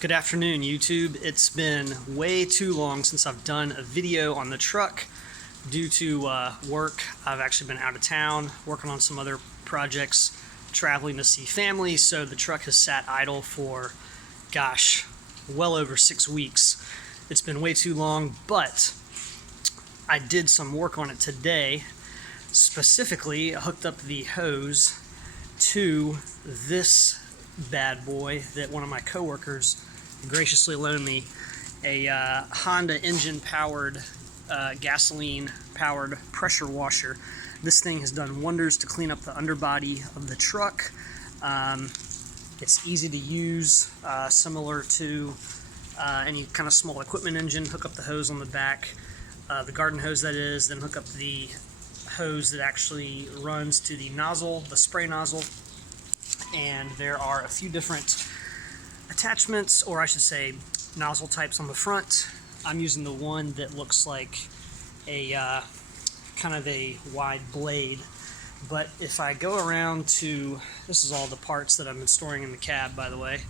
Good afternoon, YouTube. It's been way too long since I've done a video on the truck due to work. I've actually been out of town working on some other projects, traveling to see family, so the truck has sat idle for, gosh, well over 6 weeks. It's been way too long, but I did some work on it today. Specifically, I hooked up the hose to this bad boy that one of my coworkers graciously loaned me, a Honda engine powered gasoline powered pressure washer. This thing has done wonders to clean up the underbody of the truck. It's easy to use, similar to any kind of small equipment engine. Hook up the hose on the back, the garden hose that is, then hook up the hose that actually runs to the nozzle, the spray nozzle. And there are a few different attachments, or I should say nozzle types on the front. I'm using the one that looks like a kind of a wide blade, but if I go around to, this is all the parts that I've been storing in the cab, by the way,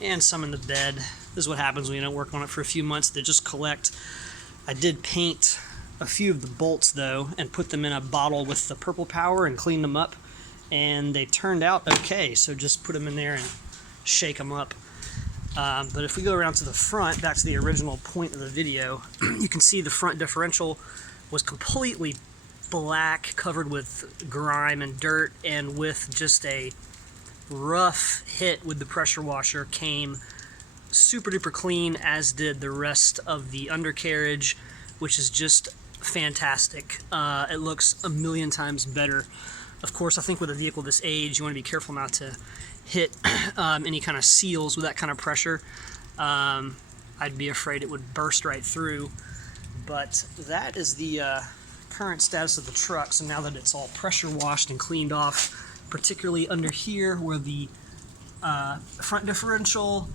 and some in the bed. This is what happens when you don't work on it for a few months. They just collect. I did paint a few of the bolts though and put them in a bottle with the purple power and clean them up, and they turned out okay, so just put them in there and shake them up. But if we go around to the front, back to the original point of the video, you can see the front differential was completely black, covered with grime and dirt, and with just a rough hit with the pressure washer came super duper clean, as did the rest of the undercarriage, which is just fantastic. It looks a million times better. Of course, I think with a vehicle this age, you want to be careful not to hit any kind of seals with that kind of pressure. I'd be afraid it would burst right through. But that is the current status of the truck. So now that it's all pressure washed and cleaned off, particularly under here where the front differential,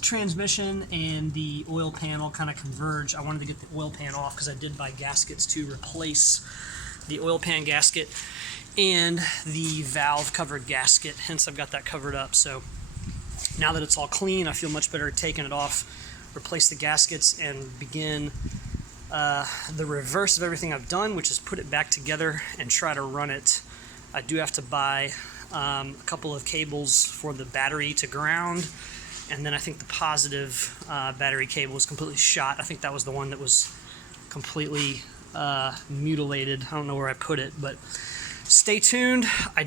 transmission, and the oil panel kind of converge, I wanted to get the oil pan off because I did buy gaskets to replace the oil pan gasket and the valve covered gasket, hence I've got that covered up. So now that it's all clean, I feel much better at taking it off, replace the gaskets, and begin the reverse of everything I've done, which is put it back together and try to run it. I do have to buy a couple of cables for the battery to ground, and then I think the positive battery cable was completely shot. I think that was the one that was completely mutilated. I don't know where I put it, but stay tuned. I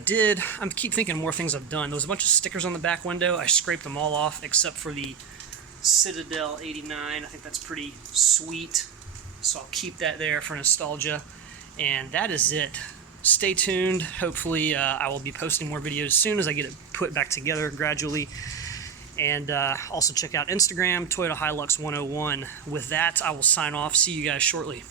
keep thinking more things I've done. There was a bunch of stickers on the back window. I scraped them all off except for the Citadel 89. I think that's pretty sweet, so I'll keep that there for nostalgia. And that is it. Stay tuned. Hopefully I will be posting more videos as soon as I get it put back together gradually. And also check out Instagram, Toyota Hilux 101. With that, I will sign off. See you guys shortly.